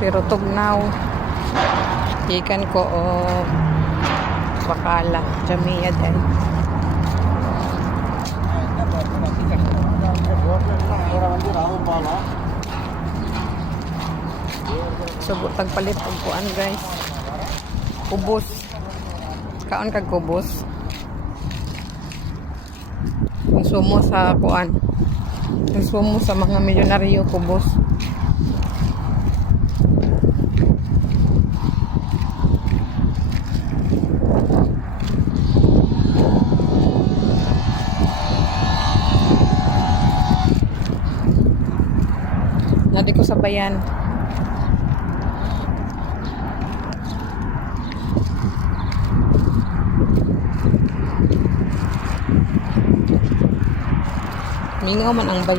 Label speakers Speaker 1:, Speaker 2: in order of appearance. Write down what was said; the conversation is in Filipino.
Speaker 1: Pero tugnaw. Ikan ko o bakala. Jamia din. Subot tagpalit og kuan guys. Kubos. Kaon kag kubos. Konsumo sa kuan. Konsumo sa mga milyonaryo kubos. Nadi ko sa bayan. Man ang bayan.